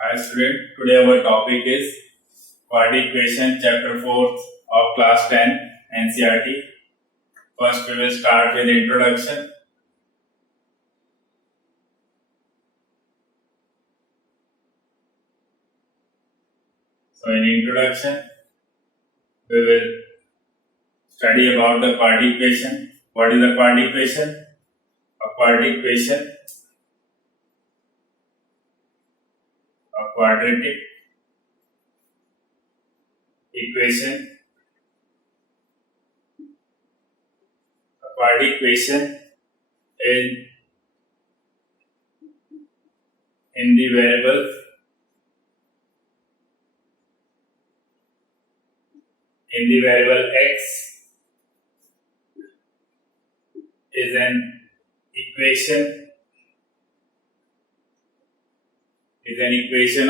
Hi student, today our topic is Quadratic Equation chapter 4 of class 10 NCERT. First we will start with introduction. So in introduction we will study about the quadratic equation. What is a quadratic equation? A quadratic equation, a quadratic equation, a quadratic equation in the variable x is an equation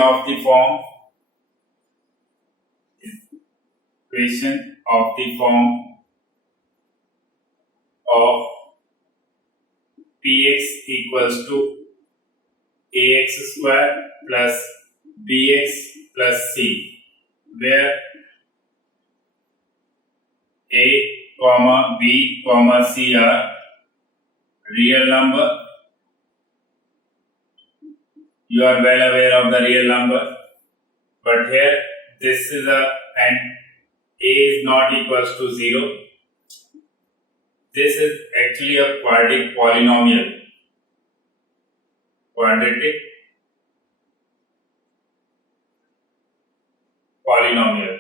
of the form of px equals to ax square plus bx plus c, where a comma b comma c are real number. You are well aware of the real number, but here this is and a is not equals to 0. This is actually a quadratic polynomial. Quadratic polynomial.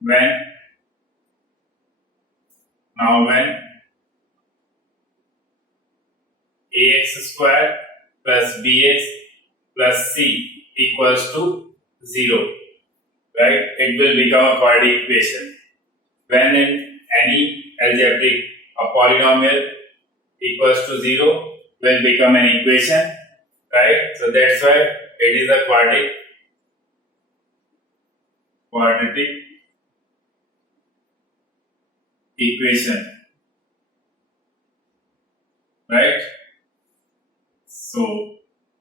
When ax square plus bx plus c equals to 0, right? It will become a quadratic equation. When in any algebraic a polynomial equals to 0 will become an equation, right? So that's why it is a quadratic equation, right? So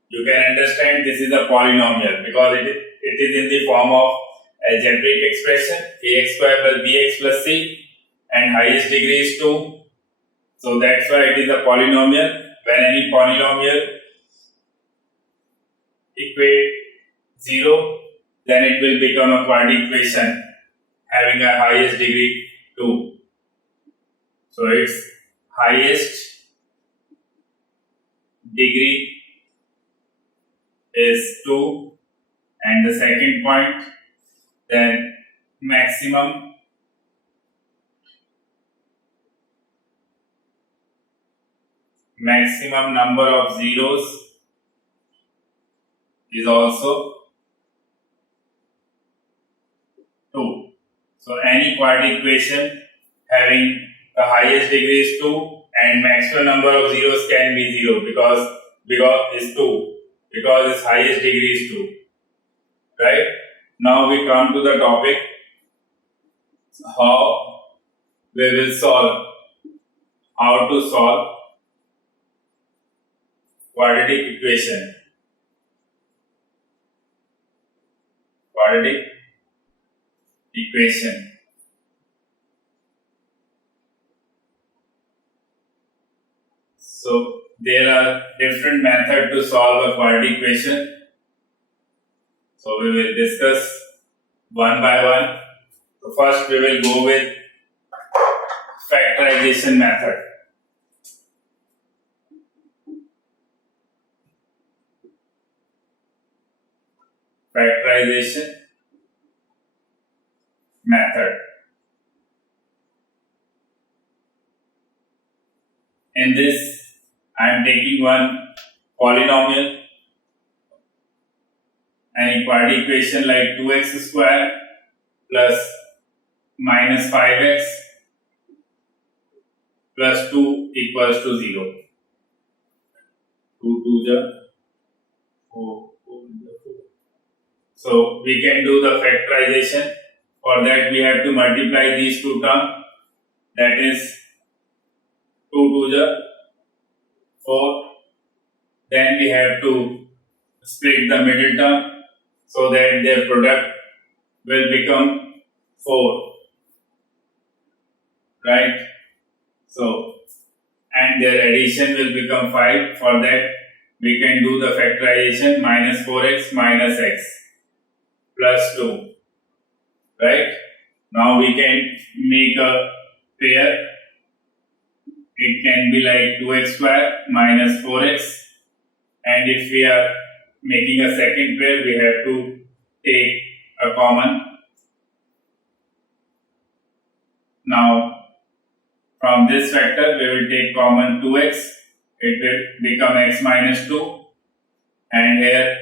you can understand this is a polynomial because it is in the form of algebraic expression ax square plus bx plus c and highest degree is 2. So that's why it is a polynomial. When any polynomial equate 0, then it will become a quadratic equation having a highest degree 2. So its highest degree is 2, and the second point, then maximum number of zeros is also 2. So any quadratic equation having the highest degree is 2 and maximum number of zeros can be 0 because it's 2, because its highest degree is 2, right? Now we come to the topic how to solve quadratic equation. So there are different methods to solve a quadratic equation. So we will discuss one by one. So first we will go with factorization method. In this, I am taking one polynomial, an quadratic equation like 2x square plus minus 5x plus 2 equals to 0. 2 to the 4. So we can do the factorization. For that we have to multiply these two terms, that is 2 to the 4. Then we have to split the middle term so that their product will become 4, right? So, and their addition will become 5. For that, we can do the factorization minus 4x minus x plus 2, right? Now we can make a pair. It can be like 2x square minus 4x, and if we are making a second pair, we have to take a common. Now, from this factor, we will take common 2x. It will become x minus 2, and here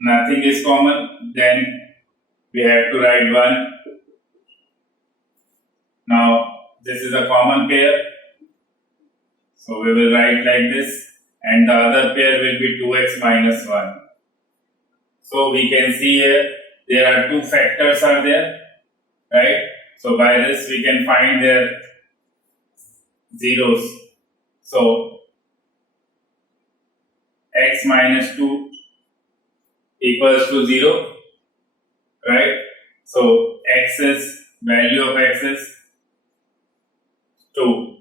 nothing is common. Then we have to write 1. Now, this is a common pair, so we will write like this, and the other pair will be 2x minus 1. So we can see here there are two factors are there, right? So by this we can find their zeros. So x minus 2 equals to 0, right? So x is, value of x is 2,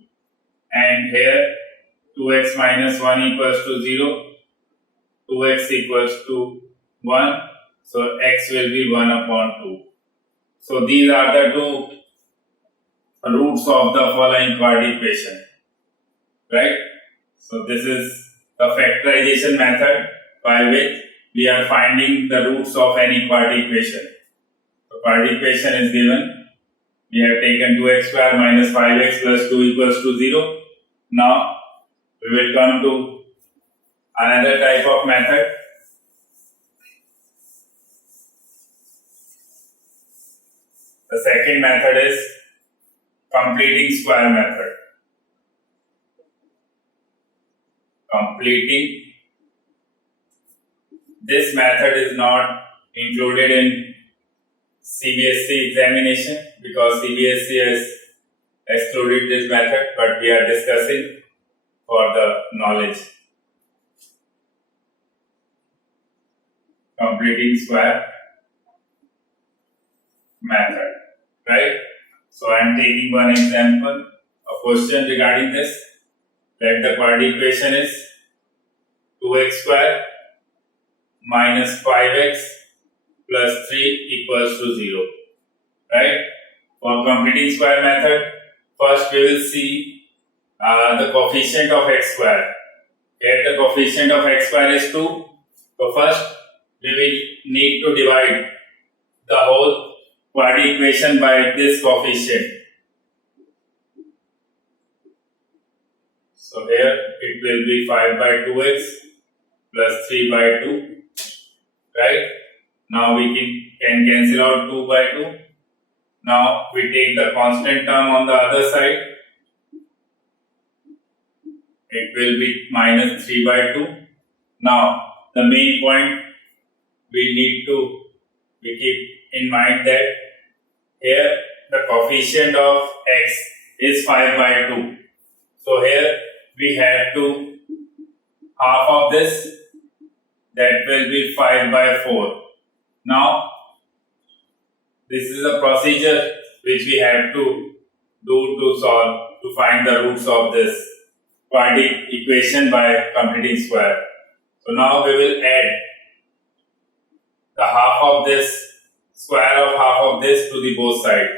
and here 2x minus 1 equals to 0, 2x equals to 1, so x will be 1 upon 2. So these are the two roots of the following quadratic equation, right? So this is the factorization method by which we are finding the roots of any quadratic equation. The quadratic equation is given. We have taken 2x square minus 5x plus 2 equals to 0. Now we will come to another type of method. The second method is completing square method. Completing. This method is not included in CBSE examination because CBSE has excluded this method, but we are discussing for the knowledge. Completing square method, right? So I am taking one example, a question regarding this. Let the quadratic equation is 2x square minus 5x plus 3 equals to 0, right? For completing square method, first we will see the coefficient of x square. Here the coefficient of x square is 2. So first we will need to divide the whole quadratic equation by this coefficient. So here it will be 5 by 2x plus 3 by 2, right? Now we can cancel out 2 by 2. Now we take the constant term on the other side. It will be minus 3 by 2. Now the main point we keep in mind that here the coefficient of x is 5 by 2. So here we have to half of this, that will be 5 by 4. Now this is a procedure which we have to do to find the roots of this quadratic equation by completing square. So now we will add the half of this, square of half of this to the both sides.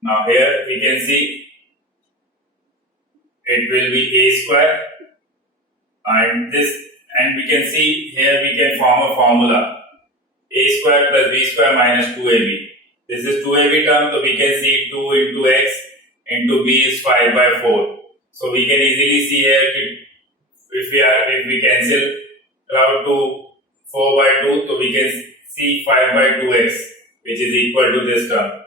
Now here we can see it will be a square, and we can see here we can form a formula, a square plus b square minus 2ab. This is 2ab term, so we can see 2 into x into b is 5 by 4. So we can easily see here if we cancel out to 4 by 2, so we can see 5 by 2x, which is equal to this term.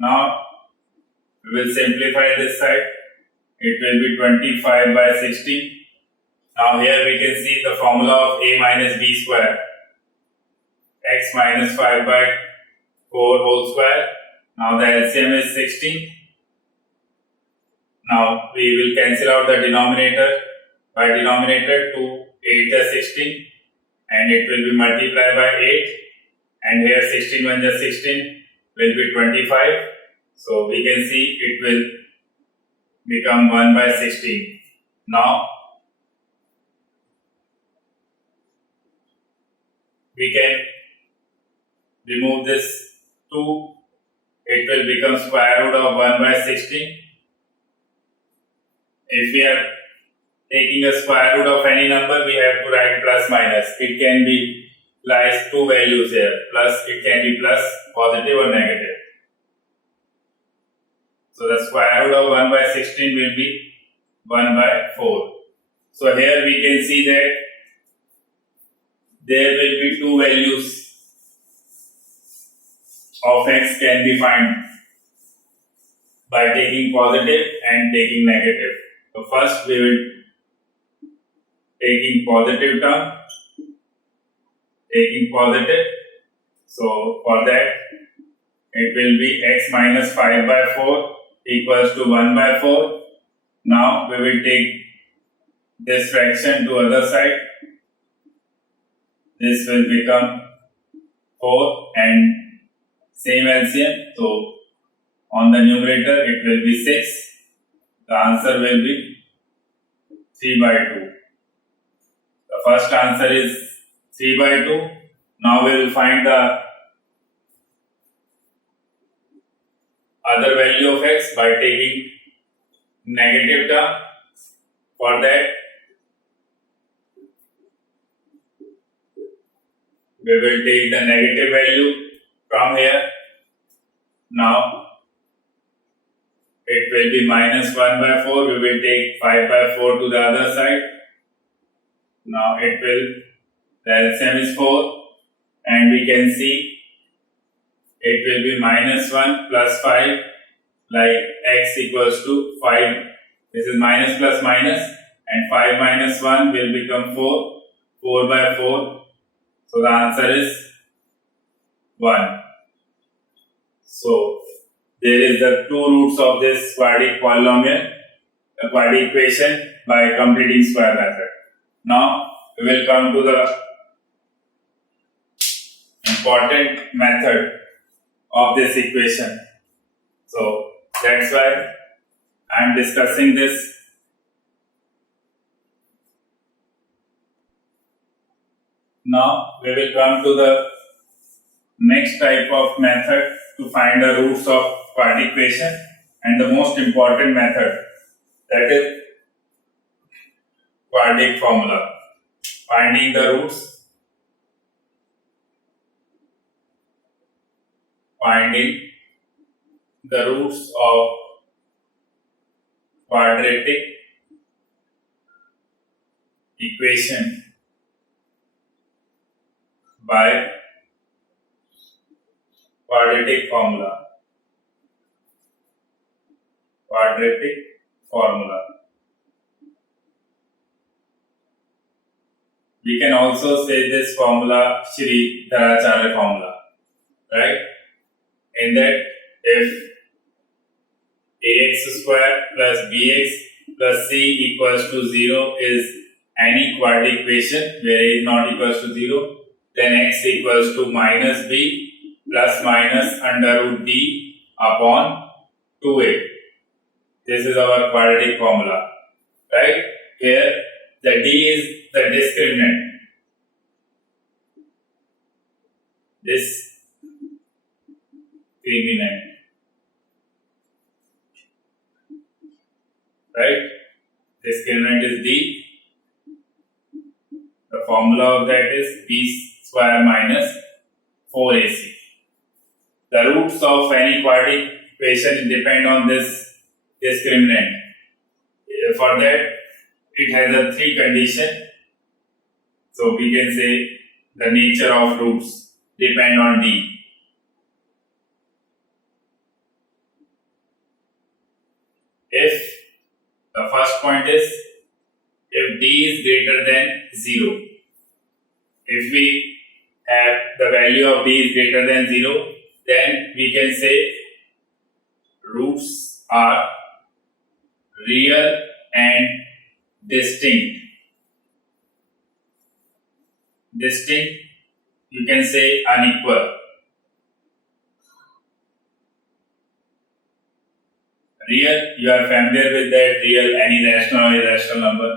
Now we will simplify this side. It will be 25 by 60. Now here we can see the formula of a minus b square. X minus 5 by 4 whole square. Now the LCM is 16. Now we will cancel out the denominator. By denominator 2, 8 is 16 and it will be multiplied by 8, and here 16 1 is 16 will be 25. So we can see it will become 1 by 16. Now we can remove this 2. It will become square root of 1 by 16. If we are taking a square root of any number, we have to write plus minus. It can be like two values here. Plus, it can be plus, positive or negative. So the square root of 1 by 16 will be 1 by 4. So here we can see that there will be two values of x can be found by taking positive and taking negative. So first we will taking positive term, taking positive. So for that it will be x minus 5 by 4 equals to 1 by 4. Now we will take this fraction to other side. This will become 4 and same LCM. So on the numerator it will be 6. The answer will be 3 by 2. The first answer is 3 by 2. Now we will find the other value of x by taking negative term. For that we will take the negative value from here. Now it will be minus 1 by 4. We will take 5 by 4 to the other side. Now it will, the LCM is 4 and we can see it will be minus 1 plus 5, like x equals to 5. This is minus plus minus, and 5 minus 1 will become 4. 4 by 4. So the answer is 1. So there is the two roots of this quadratic polynomial, the quadratic equation, by completing square method. Now we will come to the important method of this equation. So that's why I am discussing this. Now we will come to the next type of method to find the roots of quadratic equation, and the most important method, that is quadratic formula. Finding the roots, of quadratic equation by quadratic formula. We can also say this formula Shri-Dharacharya formula, right? In that, if ax square plus bx plus c equals to 0 is any quadratic equation where a is not equals to 0, then x equals to minus b plus minus under root d upon 2a. This is our quadratic formula, right? Here the d is the discriminant. Right? Discriminant is d. The formula of that is b square minus 4ac. The roots of any quadratic equation depend on this discriminant. For that, it has a three condition. So we can say the nature of roots depend on d. If the first point is if d is greater than 0. If we have the value of d is greater than 0, then we can say roots are real and distinct. Distinct, you can say unequal. Real, you are familiar with that, real, any rational or irrational number.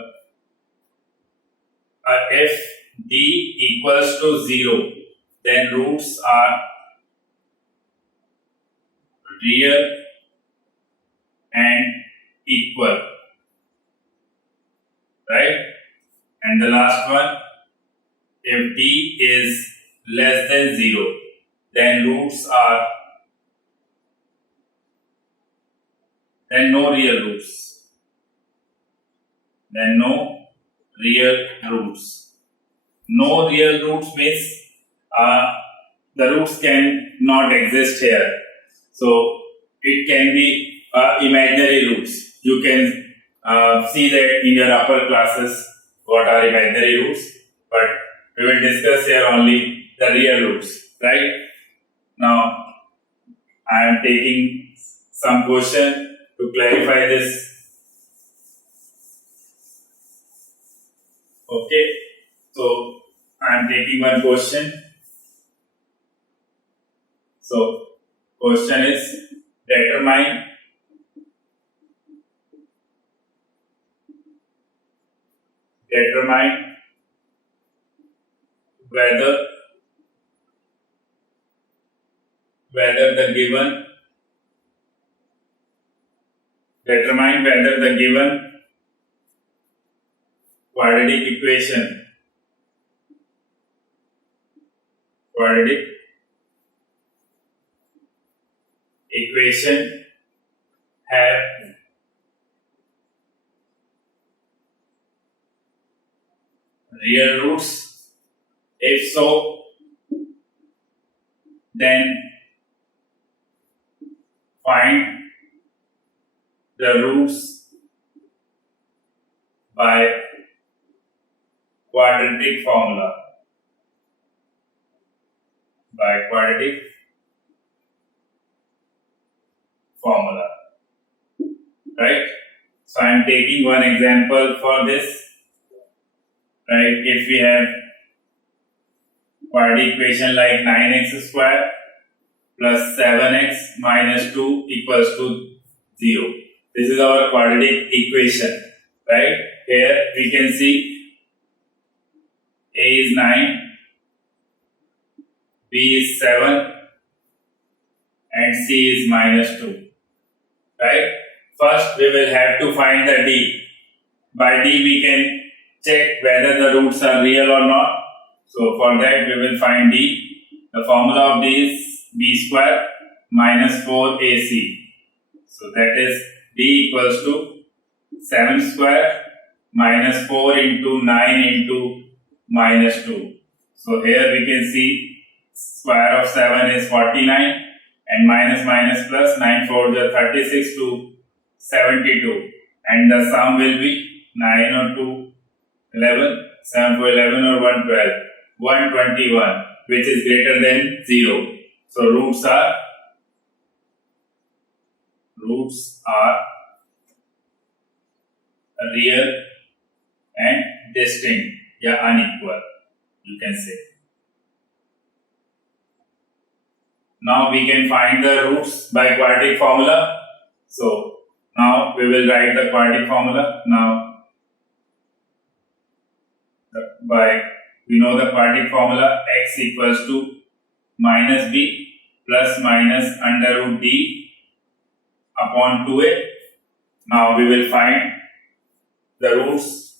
If d equals to 0, then roots are real and equal. Right? And the last one, if d is less than 0, then roots are no real roots. Then no real roots. No real roots means the roots can not exist here. So it can be imaginary roots. You can see that in your upper classes what are imaginary roots, but we will discuss here only the real roots. Right? Now I am taking some question to clarify this. Okay, so I am taking one question. So question is, determine whether the given quadratic equation have real roots. If so, then find the roots by quadratic formula. Right? So I am taking one example for this. Right? If we have quadratic equation like 9x square plus 7x minus 2 equals to 0. This is our quadratic equation. Right? Here we can see a is 9, b is 7 and c is minus 2. Right? First we will have to find the d. By d we can check whether the roots are real or not. So for that we will find d. The formula of d is b square minus 4ac. So that is d equals to 7 square minus 4 into 9 into minus 2. So here we can see square of 7 is 49 and minus plus 9 4 is 36 to 72, and the sum will be 9 or 2 11, 7 4 11 or 1 12, 121, which is greater than 0. So roots are real and distinct, unequal, you can say. Now we can find the roots by quadratic formula. So now we will write the quadratic formula. Now we know the quadratic formula, x equals to minus b plus minus under root d upon 2a. Now we will find the roots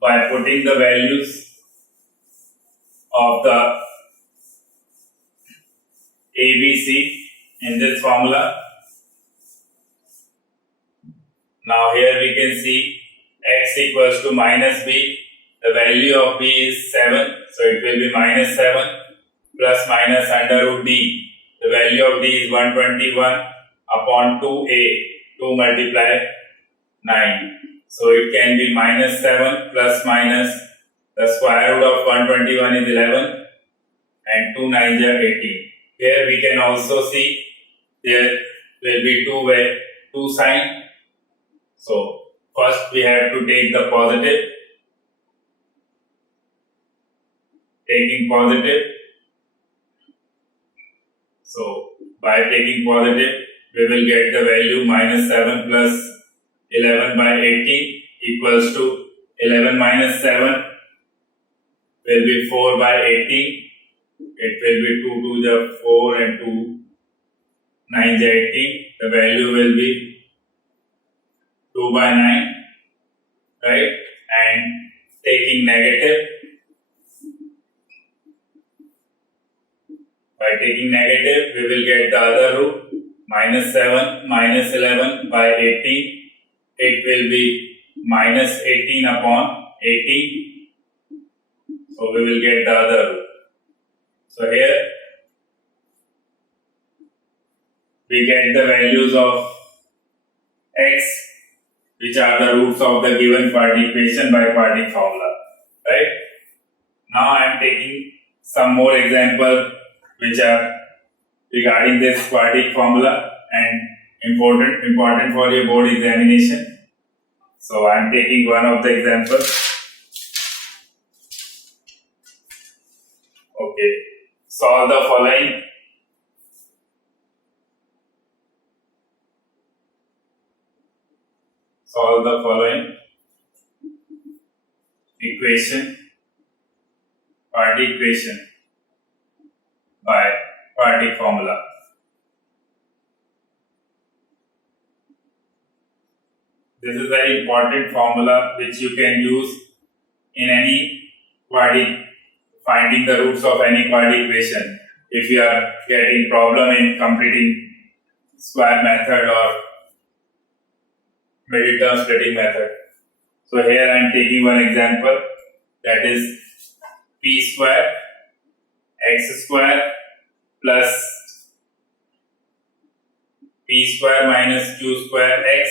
by putting the values of the ABC in this formula. Now here we can see x equals to minus b. The value of b is 7, so it will be minus 7 plus minus under root d. The value of d is 121 upon 2a, 2 multiply 9. So it can be minus 7 plus minus the square root of 121 is 11 and 2 9 are 18. Here we can also see there will be two sign. So first we have to take the positive, taking positive. So by taking positive, we will get the value minus 7 plus 11 by 18 equals to 11 minus 7 will be 4 by 18. It will be 2 to the 4 and 2 9 is 18. The value will be 2 by 9, right? And taking negative, by taking negative, we will get the other root, minus 7 minus 11 by 18. It will be minus 18 upon 18. So we will get the other root. So here we get the values of x, which are the roots of the given quadratic equation by quadratic formula, right? Now I am taking some more examples which are regarding this quadratic formula and important for your board examination. So I am taking one of the examples. Okay, solve the following. Solve the following equation, quadratic equation by quadratic formula. This is a very important formula which you can use in any quadratic, finding the roots of any quadratic equation. If you are getting problem in completing square method or middle term splitting method. So here I am taking one example, that is p square x square plus p square minus q square x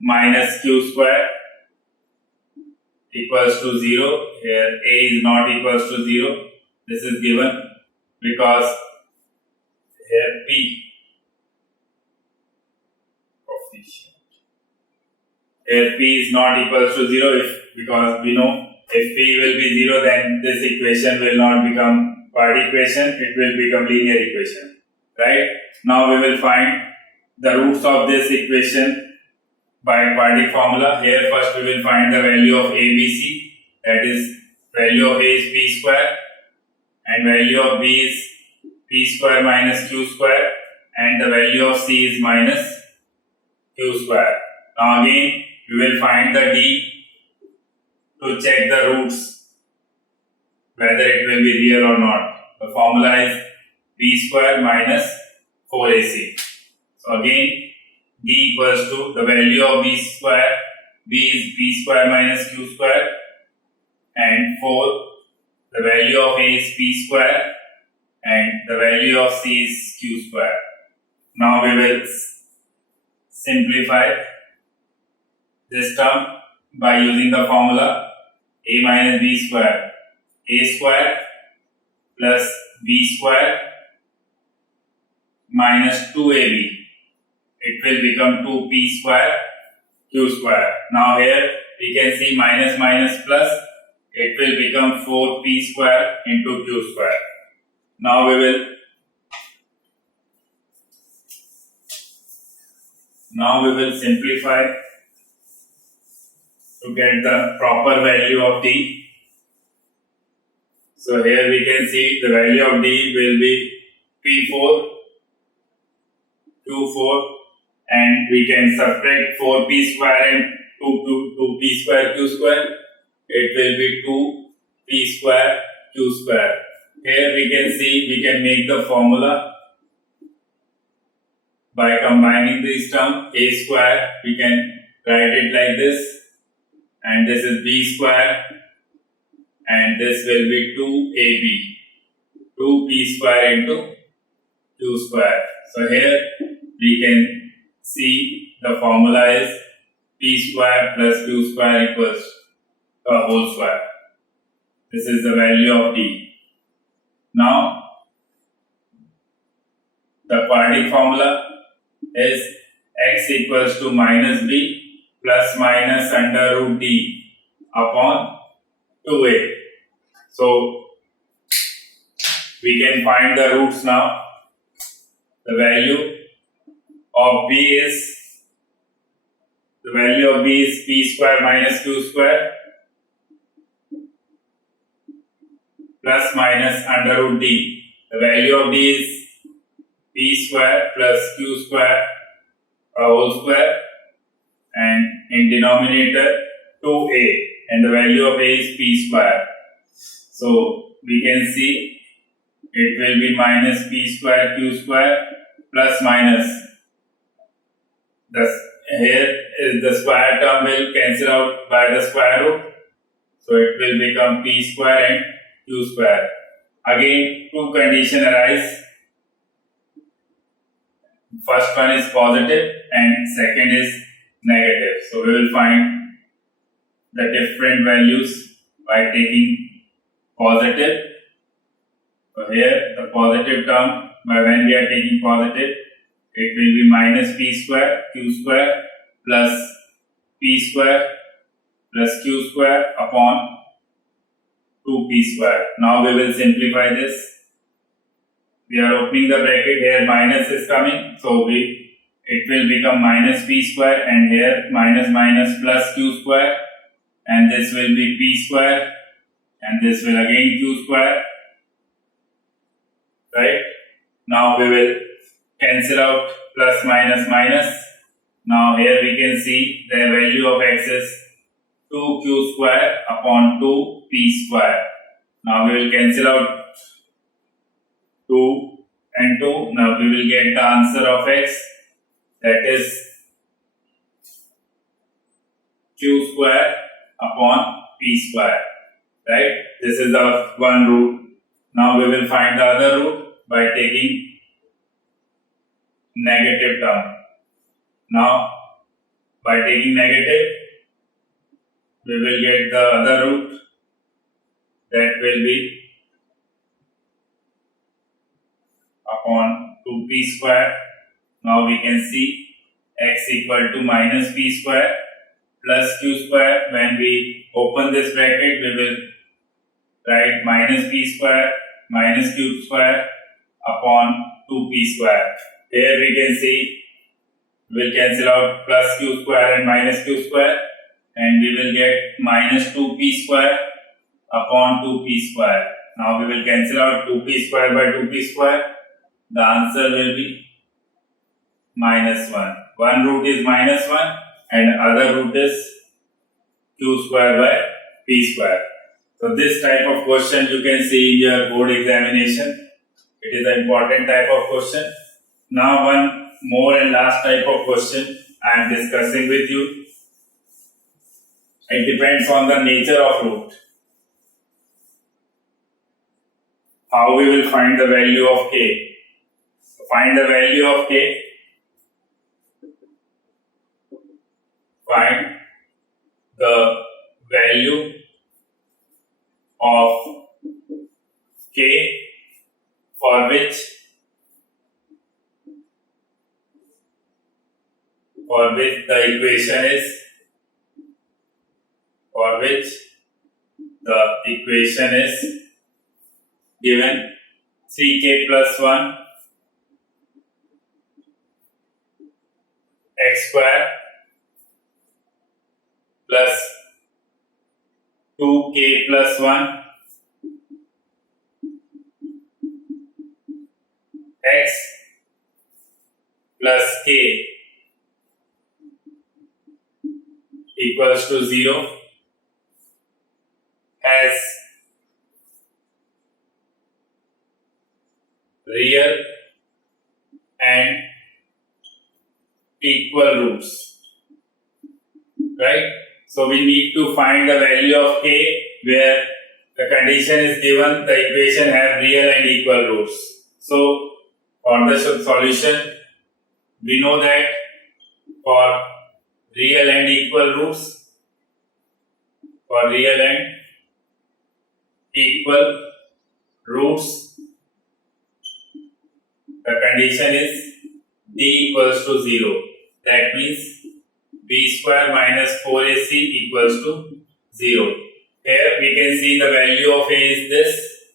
minus q square equals to 0. Here a is not equals to 0. This is given because here p coefficient. Here p is not equals to 0 because we know if p will be 0, then this equation will not become quadratic equation, it will become linear equation, right? Now we will find the roots of this equation by quadratic formula. Here first we will find the value of ABC, that is value of A is p square and value of B is p square minus q square and the value of C is minus q square. Now again we will find the D to check the roots whether it will be real or not. The formula is b square minus 4ac. So again d equals to the value of b square, b is p square minus q square and 4, the value of a is p square and the value of c is q square. Now we will simplify this term by using the formula a minus b square, a square plus b square minus 2ab. It will become 2p square q square. Now here we can see minus minus plus, it will become 4p square into q square. Now we will simplify to get the proper value of d. So here we can see the value of d will be p4, q4, and we can subtract 4p square and 2p square q square. It will be 2p square q square. Here we can see we can make the formula by combining these terms. A square we can write it like this, and this is b square and this will be 2ab, 2p square into q square. So here we can see the formula is p square plus q square equals a whole square. This is the value of d. Now the quadratic formula is x equals to minus b plus minus under root d upon 2a. So we can find the roots now. The value of b is p square minus q square plus minus under root d. The value of d is p square plus q square whole square, and in denominator 2a, and the value of a is p square. So we can see it will be minus p square q square plus minus. Here is the square term will cancel out by the square root. So it will become p square and q square. Again, two conditions arise. First one is positive and second is negative. So we will find the different values by taking positive. So here the positive term, by when we are taking positive, it will be minus p square q square plus p square plus q square upon 2p square. Now we will simplify this. We are opening the bracket, here minus is coming, so it will become minus p square, and here minus minus plus q square, and this will be p square, and this will again q square, right? Now we will cancel out plus minus minus. Now here we can see the value of x is 2q square upon 2p square. Now we will cancel out 2 and 2. Now we will get the answer of x, that is q square upon p square, right? This is the one root. Now we will find the other root by taking negative term. Now by taking negative, we will get the other root, that will be upon 2p square. Now we can see x equal to minus p square plus q square. When we open this bracket, we will write minus p square minus q square upon 2p square. Here we can see we will cancel out plus q square and minus q square, and we will get minus 2p square upon 2p square. Now we will cancel out 2p square by 2p square. The answer will be minus 1. One root is minus 1 and other root is q square by p square. So this type of question you can see in your board examination. It is an important type of question. Now one more and last type of question I am discussing with you. It depends on the nature of root. How we will find the value of k. Find the value of k. Find the value of k for which the equation is given 3k plus 1 x square plus 2k plus 1 x plus k equals to 0 has real and equal roots, right? So we need to find the value of k where the condition is given the equation have real and equal roots. So for the solution, we know that for real and equal roots, the condition is d equals to 0. That means b square minus 4ac equals to 0. Here we can see the value of a is this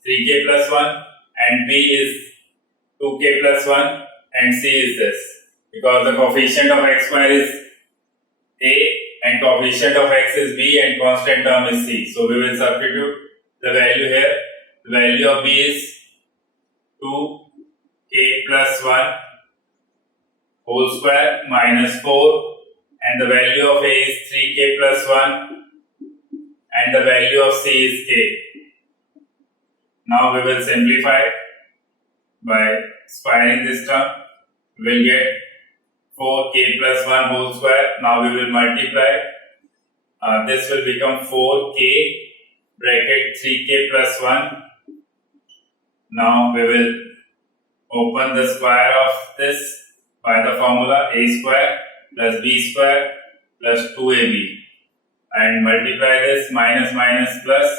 3k plus 1 and b is 2k plus 1 and c is this. Because the coefficient of x square is a and coefficient of x is b and constant term is c. So we will substitute the value here. The value of b is 2k plus 1 whole square minus 4 and the value of a is 3k plus 1 and the value of c is k. Now we will simplify by squaring this term. We will get 4k plus 1 whole square. Now we will multiply. This will become 4k bracket 3k plus 1. Now we will open the square of this by the formula a square plus b square plus 2ab and multiply this minus minus plus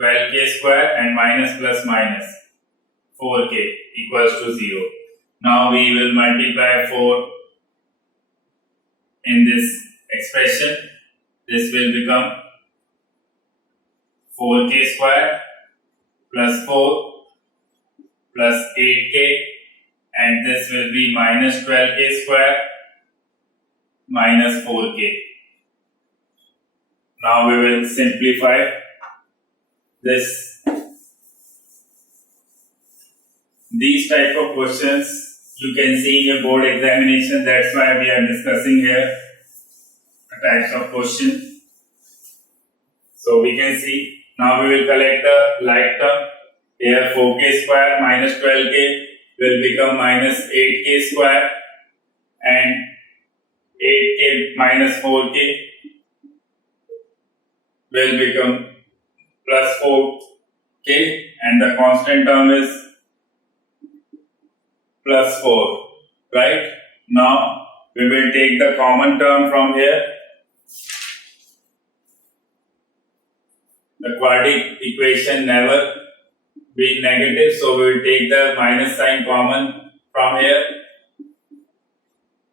12k square and minus plus minus 4k equals to 0. Now we will multiply 4 in this expression. This will become 4k square plus 4 plus 8k and this will be minus 12k square minus 4k. Now we will simplify this. These type of questions you can see in your board examination. That's why we are discussing here the types of question. So we can see now we will collect the like term. Here 4k square minus 12k will become minus 8k square and 8k minus 4k will become plus 4k and the constant term is plus 4, right? Now we will take the common term from here. The quadratic equation never be negative, so we will take the minus sign common from here.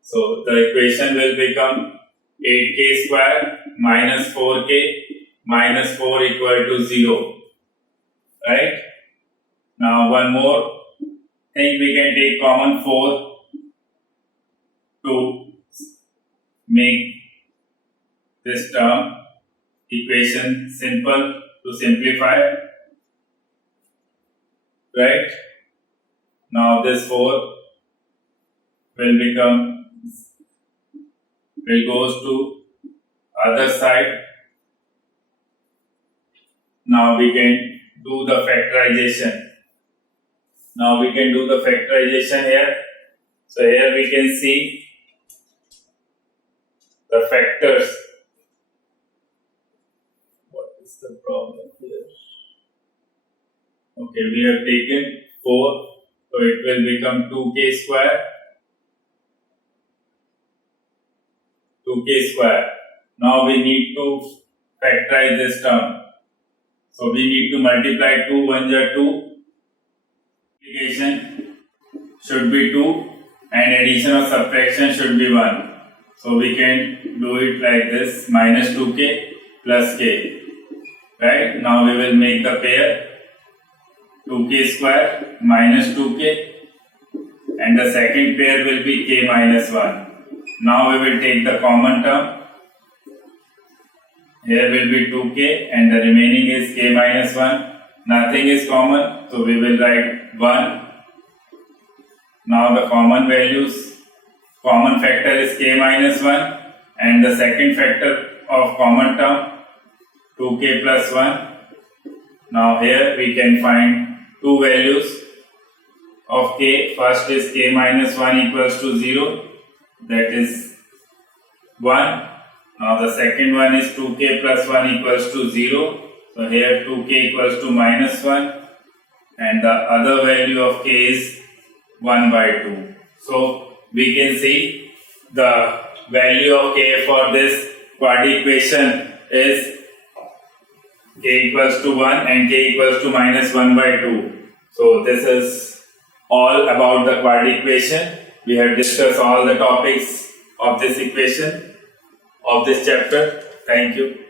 So the equation will become 8k square minus 4k minus 4 equal to 0, right? Now one more thing, we can take common 4 to make this term equation simple, to simplify, right? Now this 4 will goes to other side. Now we can do the factorization. Here. So here we can see the factors. What is the problem here? Okay, we have taken 4, so it will become 2k square. 2k square. Now we need to factorize this term. So we need to multiply 2 1 are 2. Multiplication should be 2 and addition or subtraction should be 1. So we can do it like this, minus 2k plus k. Right? Now we will make the pair 2k square minus 2k and the second pair will be k minus 1. Now we will take the common term. Here will be 2k and the remaining is k minus 1. Nothing is common, so we will write 1. Now the common factor is k minus 1 and the second factor of common term 2k plus 1. Now here we can find two values of k. First is k minus 1 equals to 0, that is 1. Now the second one is 2k plus 1 equals to 0. So here 2k equals to minus 1 and the other value of k is 1 by 2. So we can see the value of k for this quadratic equation is k equals to 1 and k equals to minus 1 by 2. So this is all about the quadratic equation. We have discussed all the topics of this equation, of this chapter. Thank you.